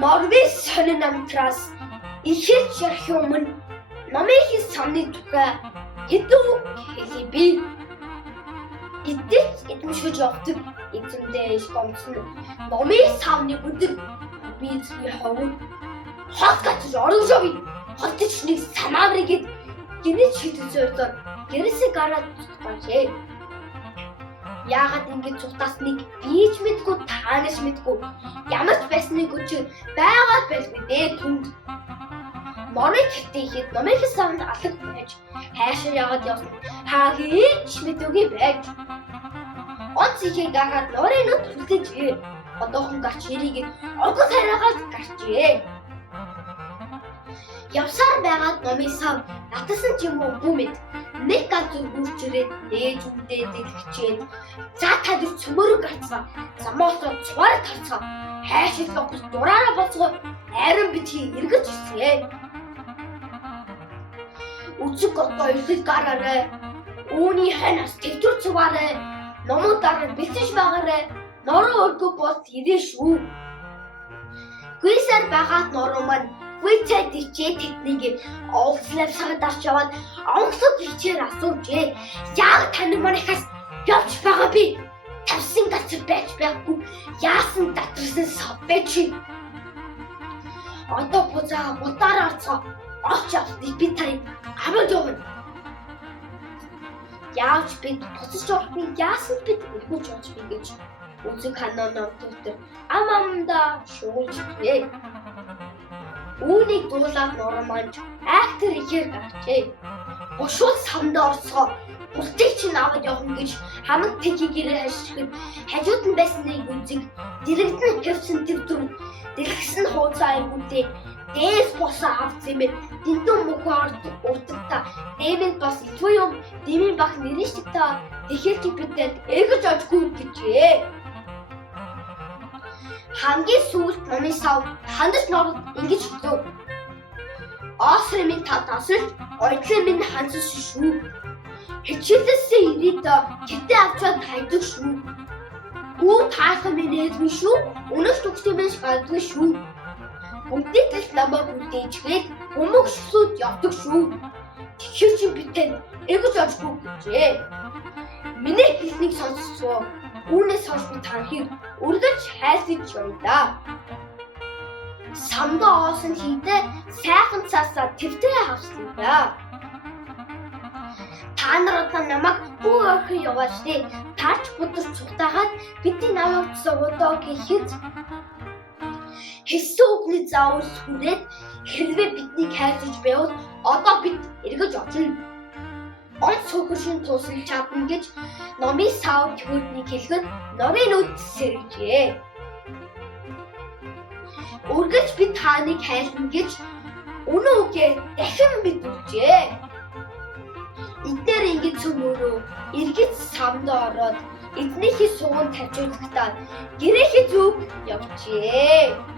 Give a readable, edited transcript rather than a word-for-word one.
Норвег сонин намтраас ихэлж ярих өмнө номын самны тухай хэдэн үг хэлье би. Эдгээр эдмэшгэж явдаг эзэмдээ иш гомцно. Номын самны өдөр би эзний ховд хот гацж орон шови хотч нэг самаарыгэд гинэж хитэн зордоор гэрээсээ гараад цуцгаажээ. Яагаад ингэж цухтаасныг би ч мэдгүй таанаас мэдгүй ямар ч байсныг өчиг байгаад байлгүй дээ түнд. Номыг хэлтэйхэд номын самд алаг байж хайшаа яваад явсан хаагийн ч мэдүүгээ байж. Онц ихээ гахаад норын нүд хүлээж одоохон гарч ирээгээд огт хараагаад гарчээ. Явсаар байгаад номын сав натасан ч юм уу бүмэд нэг газар хурж ирээд нээж үдээ дэлгэчээд за та дөр цөмөрөг гарцгаа замоосоо цуваар тарцгаа хайшиг логос дураараа боцгоо айран битгий эргэж ирсэн. Үчиг одоо илэг гараарай. Үүний ханаас төвтөр цуваарай. Номуудаар бэлтэж байгаарай. Нороо өргөө бод ирээ шүү. Гүйсээр байгаад нороо маань гүйцэд ичээ тэднийг овслав сагадарч яваад онгоцод хичээр асуужээ. Яг таны манайхаас явж байгаа би тавсан газар байж байхгүй. Яасан татарсан сав байж. Одоо бузаа мутаар орцоо. Оч явдгийг би тарыг аваад явна. Яаж бид буцаж явахыг яасан бид өргөж явж би гэж үзэг ханаа номтойр амамда шуулжээ. Үүнийг дуулаад норманд актер ихээр гарчээ. Бушууд самда орцгоо бусдыг чинь аваад явна гэж хамаг тэхийгээрээ хашигд хажууд нь байсан нэг үзэг дэрэгдэн хэвсэн төвтөр дэлгэсэн хуудас айгуудээ дээс босоо авсан юм. Дэндүү мөхөөр уртагта дэмэн бас итвэ юм дэмэн бах нэршигта тэгэхэлт бидэд эгэж очгүй гэжээ. Хамгийн сүүлд номын сав хандаж норд ингэж хэлв. Осрын минь татасч ойдлын минь хандсан шүү. Хичээлээсээ ирээд гэтээ авчаад хайдаг шүү. Гүү таахан минь эзэн шүү. Өнөөс төгссөн биш гадаг шүү. Бүгдийг л намайг үлдээчгээд өмөгшсүүд явдаг шүү. Тэгэхээр чи битэд эгэж очгүй гэжээ. Миний хэлнийг сонсцоо. Үүнээс хойш би танхийг өргөж хайсаж байлаа. Самда оосон хийдэ сайхан цаасаа төвтрээ авсан да. Та нар одоо намайг бүү орхон яваачдээ. Таач бүдэр цухтаагаад бидний намайгцсан удаа гэхэд хэсэг үгний заавал хүрээд хэрвээ биднийг хайрлаж байвал одоо бид эргэж очно. Он цогшин тусалж чадна гэж номын сав төвөднийг хэлэхэд норын нүд сэргэжээ. Үргэлж би тааныг хайлна гэж үнэн үгээ дахин мэдүүлжээ. Эдгээр ингэж цөмөрөө эргэж самд ороод эзнийхээ суган тавьжуулахдаа гэрээхээ зүг явжээ.